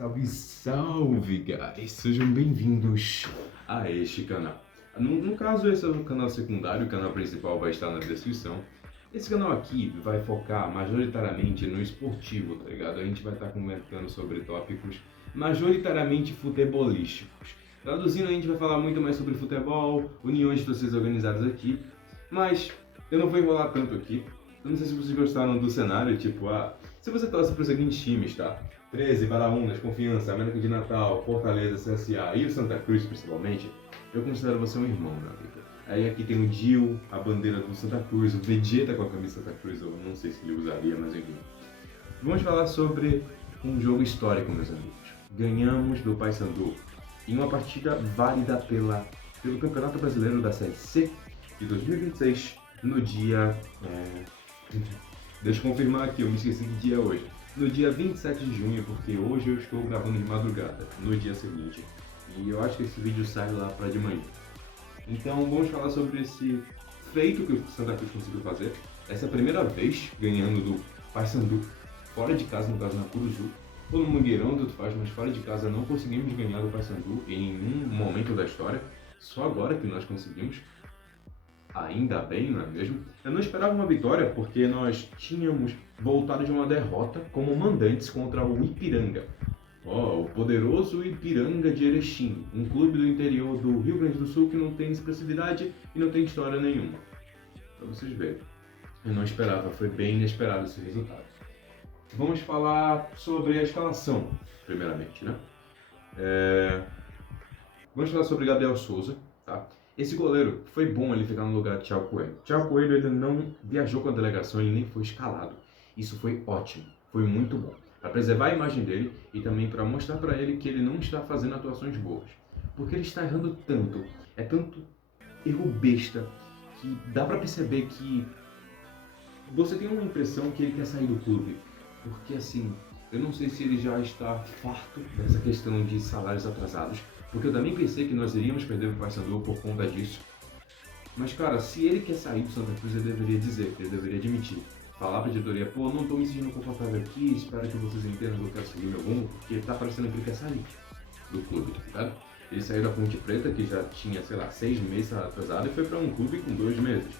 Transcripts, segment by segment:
Salve, salve, guys! Sejam bem-vindos a este canal. No caso, esse é o canal secundário, o canal principal vai estar na descrição. Esse canal aqui vai focar majoritariamente no esportivo, tá ligado? A gente vai estar comentando sobre tópicos majoritariamente futebolísticos. Traduzindo, a gente vai falar muito mais sobre futebol, uniões de torcidas organizadas aqui, mas eu não vou enrolar tanto aqui. Eu não sei se vocês gostaram do cenário, tipo, se você torce para os seguintes times, tá? 13, Baraunas, Confiança, América de Natal, Fortaleza, CSA e o Santa Cruz, principalmente, eu considero você um irmão, meu amigo. Aí aqui tem o Dio, a bandeira do Santa Cruz, o Vegeta com a camisa Santa Cruz, eu não sei se ele usaria, mas enfim. Vamos falar sobre um jogo histórico, meus amigos. Ganhamos do Paysandu em uma partida válida pelo Campeonato Brasileiro da Série C de 2026, no dia... Deixa eu confirmar aqui, eu me esqueci que dia é hoje. No dia 27 de junho, porque hoje eu estou gravando de madrugada, no dia seguinte. E eu acho que esse vídeo sai lá para de manhã. Então vamos falar sobre esse feito que o Santa Cruz conseguiu fazer. Essa é a primeira vez ganhando do Paysandu fora de casa, no caso na Curuzu. Ou no Mangueirão, tanto faz, mas fora de casa não conseguimos ganhar do Paysandu em nenhum momento da história. Só agora que nós conseguimos. Ainda bem, não é mesmo? Eu não esperava uma vitória porque nós tínhamos voltado de uma derrota como mandantes contra o Ipiranga. O poderoso Ipiranga de Erechim, um clube do interior do Rio Grande do Sul que não tem expressividade e não tem história nenhuma. Pra vocês verem. Eu não esperava, foi bem inesperado esse resultado. Vamos falar sobre a escalação, primeiramente, né? Vamos falar sobre Gabriel Souza, tá? Esse goleiro, foi bom ele ficar no lugar de Thiago Coelho. Thiago Coelho ele não viajou com a delegação, ele nem foi escalado. Isso foi ótimo, foi muito bom. Para preservar a imagem dele e também para mostrar para ele que ele não está fazendo atuações boas. Porque ele está errando tanto, é tanto erro besta, que dá para perceber que você tem uma impressão que ele quer sair do clube. Porque assim, eu não sei se ele já está farto dessa questão de salários atrasados. Porque eu também pensei que nós iríamos perder o Paysandu por conta disso. Mas, cara, se ele quer sair do Santa Cruz, ele deveria dizer, ele deveria admitir. Falar pra diretoria, pô, não tô me sentindo confortável aqui, espero que vocês entendam que eu quero seguir meu rumo, porque tá parecendo que ele quer sair do clube, tá ligado? Ele saiu da Ponte Preta, que já tinha, sei lá, 6 meses atrasado, e foi pra um clube com 2 meses.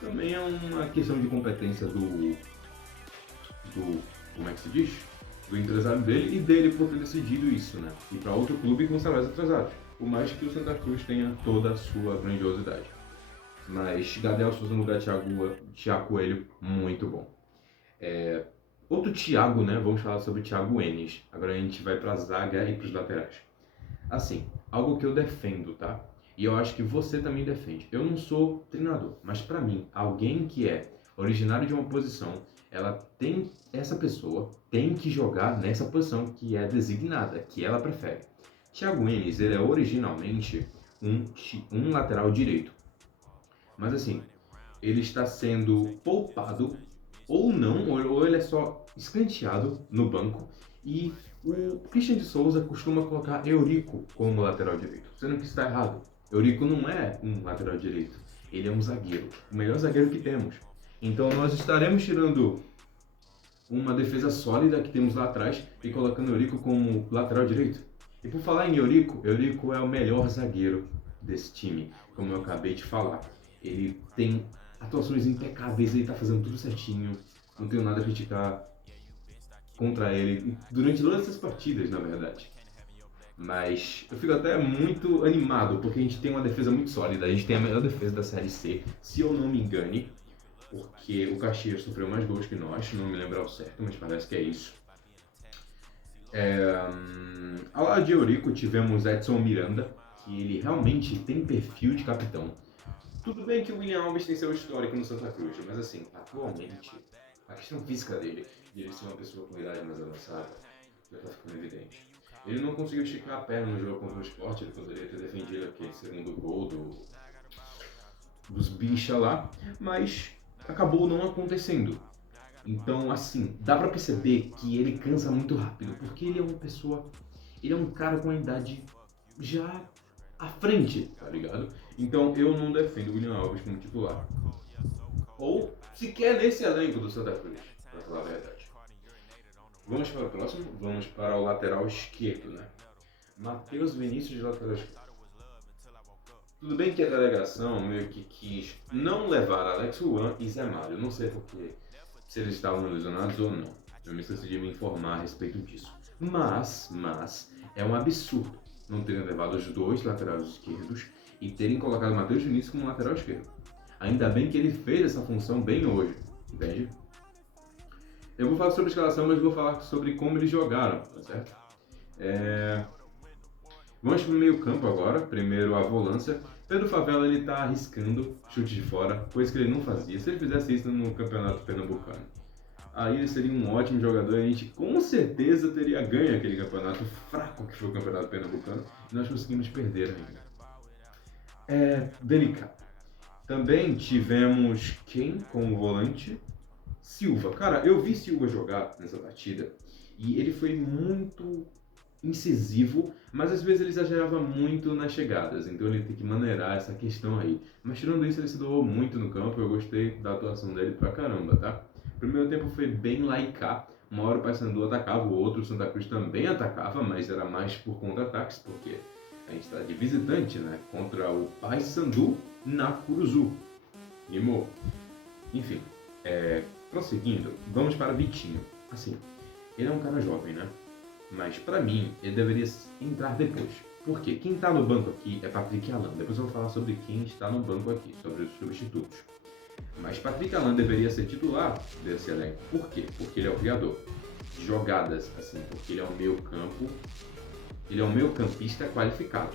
Também é uma questão de competência do como é que se diz? Do empresário dele e dele por ter decidido isso, né? Ir para outro clube com salários atrasados. Por mais que o Santa Cruz tenha toda a sua grandiosidade. Mas Gabriel Souza no lugar de Thiago Coelho, muito bom. Outro Thiago, né? Vamos falar sobre Thiago Enes. Agora a gente vai para a zaga e para os laterais. Assim, algo que eu defendo, tá? E eu acho que você também defende. Eu não sou treinador, mas para mim, alguém que é originário de uma posição, essa pessoa tem que jogar nessa posição que é designada, que ela prefere. Thiago Enes, ele é originalmente um lateral direito. Mas assim, ele está sendo poupado ou não, ou ele é só escanteado no banco. E o Christian de Souza costuma colocar Eurico como lateral direito, sendo que está errado. Eurico não é um lateral direito, ele é um zagueiro, o melhor zagueiro que temos. Então nós estaremos tirando uma defesa sólida que temos lá atrás e colocando Eurico como lateral direito. E por falar em Eurico, Eurico é o melhor zagueiro desse time, como eu acabei de falar. Ele tem atuações impecáveis, ele está fazendo tudo certinho, não tenho nada a criticar contra ele durante todas essas partidas, na verdade. Mas eu fico até muito animado, porque a gente tem uma defesa muito sólida, a gente tem a melhor defesa da Série C, se eu não me engane, porque o Caxias sofreu mais gols que nós, não me lembro ao certo, mas parece que é isso. Ao lado de Eurico tivemos Edson Miranda, que ele realmente tem perfil de capitão. Tudo bem que o William Alves tem seu histórico no Santa Cruz, mas assim, atualmente, a questão física dele, de ele ser uma pessoa com idade mais avançada, já está ficando evidente. Ele não conseguiu esticar a perna no jogo contra o Sport, ele poderia ter defendido aquele segundo gol dos bicha lá, mas acabou não acontecendo. Então, assim, dá pra perceber que ele cansa muito rápido, porque ele é um cara com a idade já à frente, tá ligado? Então eu não defendo o William Alves como titular. Ou sequer nesse elenco do Santa Cruz, pra falar a verdade. Vamos para o próximo, vamos para o lateral esquerdo, né? Matheus Vinícius de lateral esquerdo. Tudo bem que a delegação meio que quis não levar Alex Ruan e Zé Mário, não sei porque, se eles estavam lesionados ou não. Eu me esqueci de me informar a respeito disso. Mas, é um absurdo não terem levado os dois laterais esquerdos e terem colocado Matheus Vinícius como lateral esquerdo. Ainda bem que ele fez essa função bem hoje, entende? Eu vou falar sobre a escalação, mas vou falar sobre como eles jogaram, tá certo? Vamos para o meio campo agora. Primeiro a volância. Pedro Favela ele tá arriscando chute de fora, coisa que ele não fazia. Se ele fizesse isso no campeonato pernambucano, aí ele seria um ótimo jogador e a gente com certeza teria ganho aquele campeonato fraco que foi o campeonato pernambucano e nós conseguimos perder ainda. É delicado. Também tivemos quem como volante? Silva. Cara, eu vi Silva jogar nessa partida e ele foi muito incisivo, mas às vezes ele exagerava muito nas chegadas, então ele tem que maneirar essa questão aí. Mas tirando isso, ele se doou muito no campo, eu gostei da atuação dele pra caramba, tá? O primeiro tempo foi bem lá e cá, uma hora o Paysandu atacava, o outro o Santa Cruz também atacava, mas era mais por contra-ataques, porque a gente tá de visitante, né? Contra o Paysandu na Curuzu. Rimou. Enfim, prosseguindo, vamos para Vitinho. Assim, ele é um cara jovem, né? Mas pra mim, ele deveria entrar depois. Por quê? Quem tá no banco aqui é Patrick Alan. Depois eu vou falar sobre quem está no banco aqui, sobre os substitutos. Mas Patrick Alan deveria ser titular desse elenco. Por quê? Porque ele é o criador de jogadas, assim, porque ele é um meio-campo, ele é um meio-campista qualificado.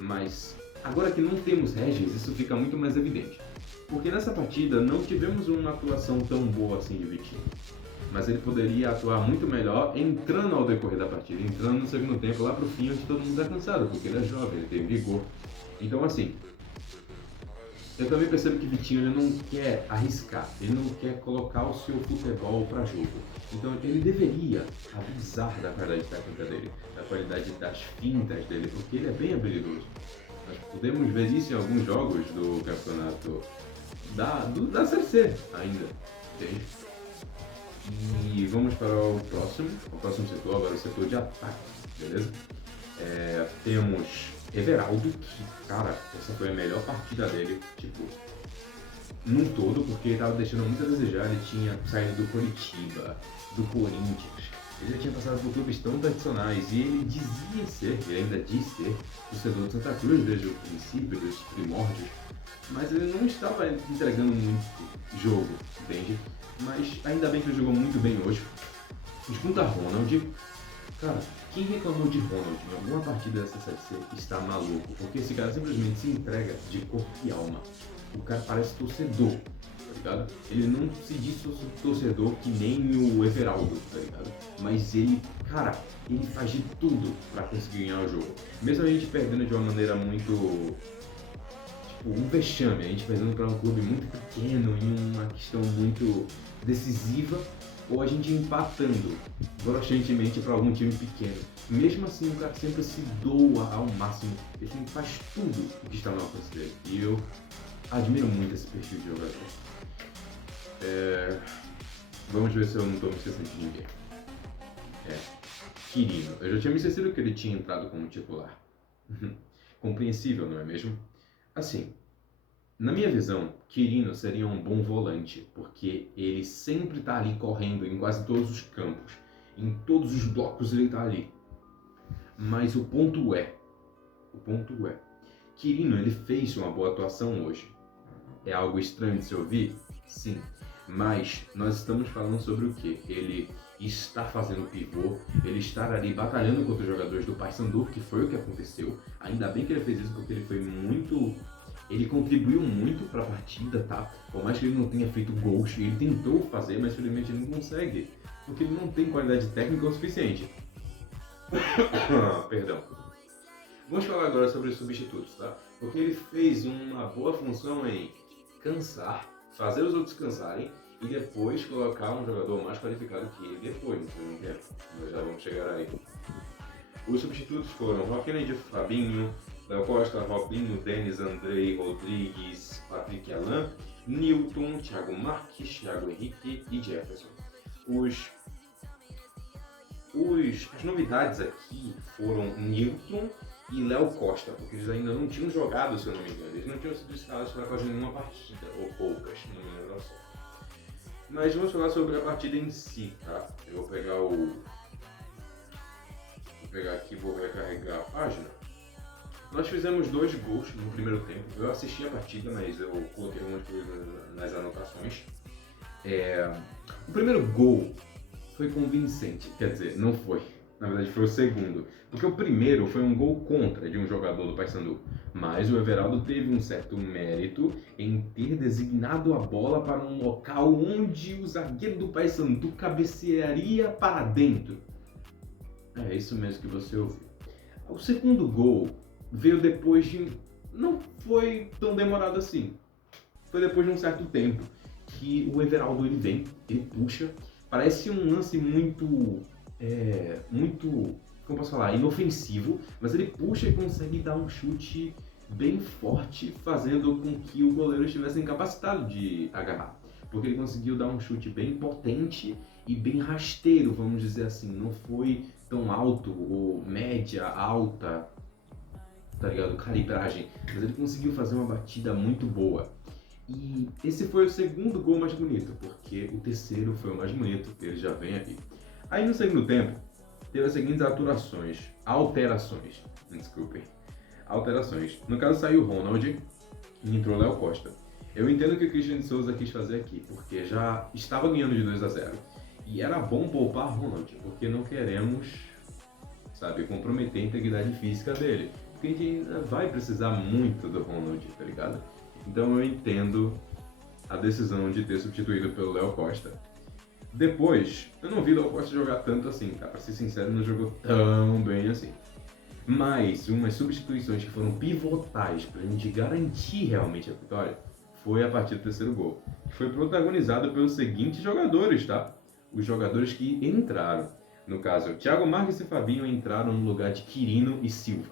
Mas agora que não temos Regis, isso fica muito mais evidente. Porque nessa partida não tivemos uma atuação tão boa assim de Vitinho. Mas ele poderia atuar muito melhor entrando ao decorrer da partida, entrando no segundo tempo, lá pro fim, onde todo mundo está cansado, porque ele é jovem, ele tem vigor. Então, assim, eu também percebo que Vitinho ele não quer arriscar, ele não quer colocar o seu futebol para jogo. Então, ele deveria abusar da qualidade técnica dele, da qualidade das fintas dele, porque ele é bem habilidoso. Nós podemos ver isso em alguns jogos do campeonato da Série C ainda, entende? E vamos para o próximo setor, agora o setor de ataque, beleza? Temos Everaldo, que, cara, essa foi a melhor partida dele, tipo, num todo, porque ele tava deixando muito a desejar, ele tinha saído do Coritiba, do Corinthians, ele já tinha passado por clubes tão tradicionais, e ele dizia ser, ele ainda diz ser, torcedor de Santa Cruz desde o princípio, dos primórdios, mas ele não estava entregando muito jogo, entende? Mas ainda bem que ele jogou muito bem hoje. Junto a Ronald, cara, quem reclamou de Ronald em alguma partida dessa Série C está maluco, porque esse cara simplesmente se entrega de corpo e alma. O cara parece torcedor, tá ligado? Ele não se diz torcedor que nem o Everaldo, tá ligado? Mas ele, cara, ele faz de tudo pra conseguir ganhar o jogo. Mesmo a gente perdendo de uma maneira muito... um vexame, a gente perdendo para um clube muito pequeno em uma questão muito decisiva, ou a gente empatando broxantemente para algum time pequeno. Mesmo assim, o cara sempre se doa ao máximo, ele sempre faz tudo o que está no alcance dele. E eu admiro muito esse perfil de jogador. Vamos ver se eu não estou me esquecendo de ninguém. Quirino. Eu já tinha me esquecido que ele tinha entrado como titular. Compreensível, não é mesmo? Assim, na minha visão, Quirino seria um bom volante, porque ele sempre está ali correndo em quase todos os campos. Em todos os blocos ele está ali. Mas o ponto é, Quirino ele fez uma boa atuação hoje. É algo estranho de se ouvir? Sim. Mas nós estamos falando sobre o quê? Ele está fazendo pivô, ele está ali batalhando contra os jogadores do Paysandu, que foi o que aconteceu. Ainda bem que ele fez isso porque ele contribuiu muito para a partida, tá? Por mais que ele não tenha feito gols, ele tentou fazer, mas infelizmente ele não consegue, porque ele não tem qualidade técnica o suficiente. Perdão. Vamos falar agora sobre os substitutos, tá? Porque ele fez uma boa função em cansar, fazer os outros cansarem e depois colocar um jogador mais qualificado que ele depois, no tempo. Nós já vamos chegar aí. Os substitutos foram Rockney, Fabinho, Léo Costa, Robinho, Denis, Andrei, Rodrigues, Patrick Alan, Newton, Thiago Marques, Thiago Henrique e Jefferson. Os As novidades aqui foram Newton e Léo Costa, porque eles ainda não tinham jogado, se eu não me engano. Eles não tinham sido escalados para fazer nenhuma partida, ou poucas, não me lembro só. Mas vamos falar sobre a partida em si, tá? Eu vou pegar aqui, vou recarregar a página. Nós fizemos 2 gols no primeiro tempo. Eu assisti a partida, mas eu coloquei algumas coisas nas anotações. O primeiro gol foi convincente, quer dizer, não foi. Na verdade foi o segundo, porque o primeiro foi um gol contra de um jogador do Paysandu. Mas o Everaldo teve um certo mérito em ter designado a bola para um local onde o zagueiro do Paysandu cabecearia para dentro. É isso mesmo que você ouviu. O segundo gol veio depois de... não foi tão demorado assim. Foi depois de um certo tempo que o Everaldo ele puxa. Parece um lance muito, como posso falar, inofensivo, mas ele puxa e consegue dar um chute bem forte, fazendo com que o goleiro estivesse incapacitado de agarrar. Porque ele conseguiu dar um chute bem potente e bem rasteiro, vamos dizer assim. Não foi tão alto ou média, alta, tá ligado? Calibragem. Mas ele conseguiu fazer uma batida muito boa. E esse foi o segundo gol mais bonito, porque o terceiro foi o mais bonito, ele já vem aqui. Aí no segundo tempo, teve as seguintes alterações. No caso saiu o Ronald e entrou o Léo Costa. Eu entendo o que o Christian de Souza quis fazer aqui, porque já estava ganhando de 2-0. E era bom poupar Ronald, porque não queremos, comprometer a integridade física dele. Porque a gente ainda vai precisar muito do Ronald, tá ligado? Então eu entendo a decisão de ter substituído pelo Léo Costa. Depois, eu não vi o Léo Costa jogar tanto assim, tá? Pra ser sincero, não jogou tão bem assim. Mas umas substituições que foram pivotais pra gente garantir realmente a vitória foi a partir do terceiro gol. Que foi protagonizado pelos seguintes jogadores, tá? Os jogadores que entraram. No caso, Thiago Marques e Fabinho entraram no lugar de Quirino e Silva.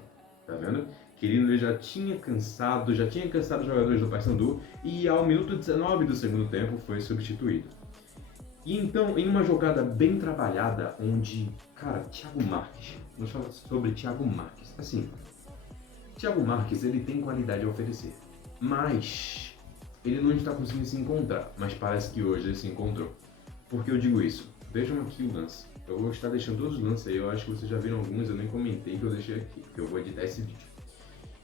Tá vendo? Quirino já tinha cansado os jogadores do Paysandu e ao minuto 19 do segundo tempo foi substituído. E então, em uma jogada bem trabalhada, onde, Thiago Marques, vamos falar sobre Thiago Marques. Assim, Thiago Marques, ele tem qualidade a oferecer, mas ele não está conseguindo se encontrar, mas parece que hoje ele se encontrou. Por que eu digo isso? Vejam aqui o lance. Eu vou estar deixando todos os lances aí, eu acho que vocês já viram alguns, eu nem comentei que eu deixei aqui, porque eu vou editar esse vídeo.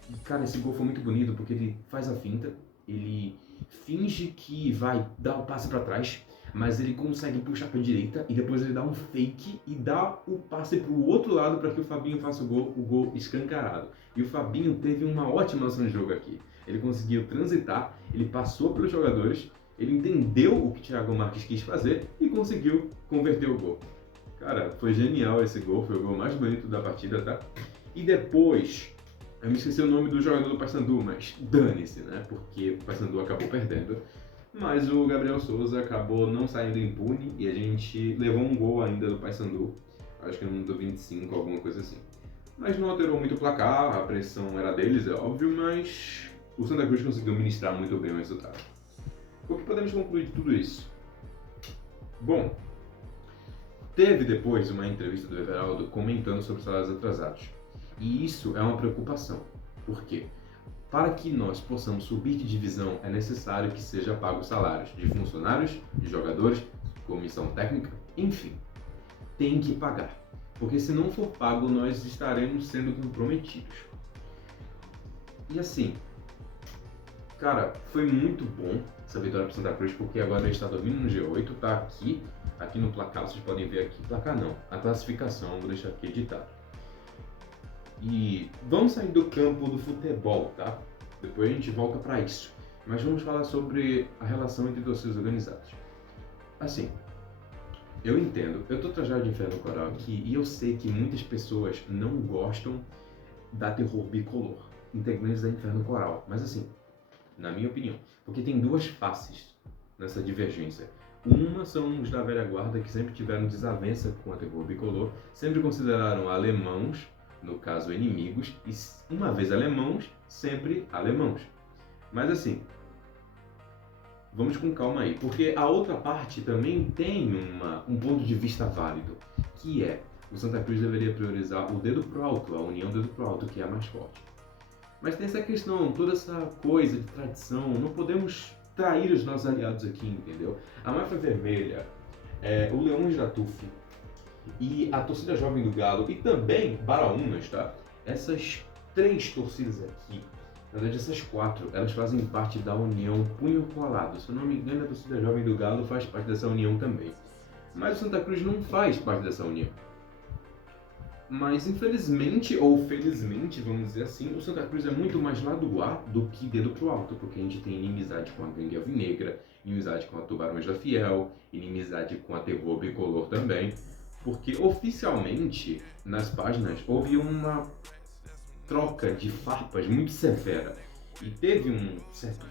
E, esse gol foi muito bonito porque ele faz a finta, ele finge que vai dar o passe para trás, mas ele consegue puxar para a direita e depois ele dá um fake e dá o passe para o outro lado para que o Fabinho faça o gol escancarado. E o Fabinho teve uma ótima noção de jogo aqui. Ele conseguiu transitar, ele passou pelos jogadores, ele entendeu o que o Thiago Marques quis fazer e conseguiu converter o gol. Foi genial esse gol, foi o gol mais bonito da partida, tá? E depois... eu me esqueci o nome do jogador do Paysandu, mas dane-se, né? Porque o Paysandu acabou perdendo. Mas o Gabriel Souza acabou não saindo impune e a gente levou um gol ainda do Paysandu. Acho que no minuto 25, alguma coisa assim. Mas não alterou muito o placar, a pressão era deles, é óbvio, mas o Santa Cruz conseguiu ministrar muito bem o resultado. O que podemos concluir de tudo isso? Bom, teve depois uma entrevista do Everaldo comentando sobre salários atrasados. E isso é uma preocupação. Por quê? Para que nós possamos subir de divisão, é necessário que seja pago salários de funcionários, de jogadores, comissão técnica, enfim. Tem que pagar. Porque se não for pago, nós estaremos sendo comprometidos. E assim, foi muito bom essa vitória para Santa Cruz, porque agora ele está dormindo no G8, tá aqui no placar, vocês podem ver aqui, placar não, a classificação, vou deixar aqui editado. E vamos sair do campo do futebol, tá? Depois a gente volta para isso. Mas vamos falar sobre a relação entre torcidas organizadas. Assim, eu entendo, eu tô trajado de Inferno Coral aqui e eu sei que muitas pessoas não gostam da Terror Bicolor, integrantes da Inferno Coral. Mas assim, na minha opinião, porque tem duas faces nessa divergência. Uma são os da velha guarda que sempre tiveram desavença com a Terror Bicolor, sempre consideraram alemãos, no caso inimigos, e uma vez alemãos, sempre alemãos. Mas assim, vamos com calma aí, porque a outra parte também tem um ponto de vista válido, que é o Santa Cruz deveria priorizar o dedo pro alto, a união dedo pro alto, que é a mais forte. Mas tem essa questão, toda essa coisa de tradição, não podemos trair os nossos aliados aqui, entendeu? A Máfia Vermelha, o Leões da Tuf e a torcida jovem do Galo e também Baraunas, tá? Essas 3 torcidas aqui, na verdade essas 4, elas fazem parte da União Punho Colado. Se eu não me engano, a torcida jovem do Galo faz parte dessa união também. Mas o Santa Cruz não faz parte dessa união. Mas infelizmente, ou felizmente, vamos dizer assim, o Santa Cruz é muito mais lado A do que dedo pro alto, porque a gente tem inimizade com a Gangue Alvinegra, inimizade com a Tubarões da Fiel, inimizade com a Terror Bicolor também, porque oficialmente, nas páginas, houve uma troca de farpas muito severa e teve um certo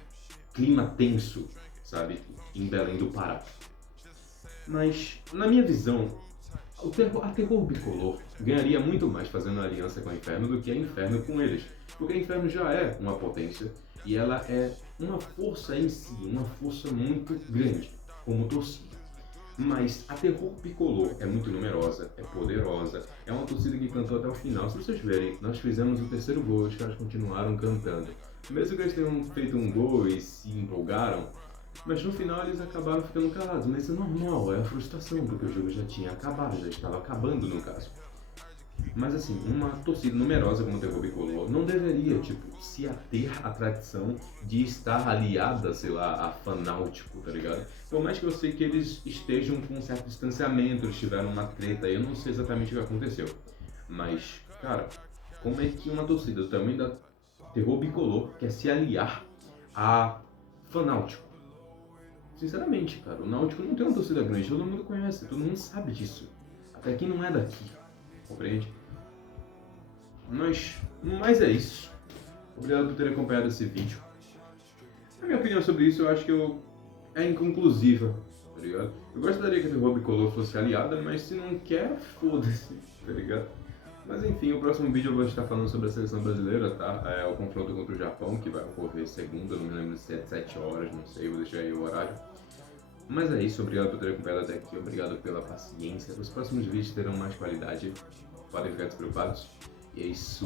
clima tenso, sabe, em Belém do Pará. Mas, na minha visão, a Terror Bicolor ganharia muito mais fazendo aliança com a Inferno do que a Inferno com eles, porque a Inferno já é uma potência e ela é uma força em si, uma força muito grande, como torcida. Mas a Terror Bicolor é muito numerosa, é poderosa, é uma torcida que cantou até o final. Se vocês verem, nós fizemos o 3º gol e os caras continuaram cantando. Mesmo que eles tenham feito um gol e se empolgaram, mas no final eles acabaram ficando calados. Mas isso é normal, é a frustração, porque o jogo já tinha acabado, já estava acabando no caso. Mas assim, uma torcida numerosa como o Terror Bicolor não deveria, se ater à tradição de estar aliada, sei lá, a Fanáutico, tá ligado? Por mais que eu sei que eles estejam com um certo distanciamento, eles tiveram uma treta, eu não sei exatamente o que aconteceu. Mas, cara, como é que uma torcida do tamanho da Terror Bicolor quer se aliar a Fanáutico? Sinceramente, cara, o Náutico não tem uma torcida grande, todo mundo conhece, todo mundo sabe disso. Até quem não é daqui, compreende? Mas é isso. Obrigado por ter acompanhado esse vídeo. A minha opinião sobre isso eu acho que é inconclusiva, tá ligado? Eu gostaria que a Terror Bicolor fosse aliada, mas se não quer, foda-se, tá ligado? Mas enfim, o próximo vídeo eu vou estar falando sobre a seleção brasileira, tá? É o confronto contra o Japão, que vai ocorrer segunda, não me lembro se é 7 horas, não sei, vou deixar aí o horário. Mas é isso, obrigado por ter acompanhado até aqui, obrigado pela paciência. Os próximos vídeos terão mais qualidade, podem ficar despreocupados. E é isso.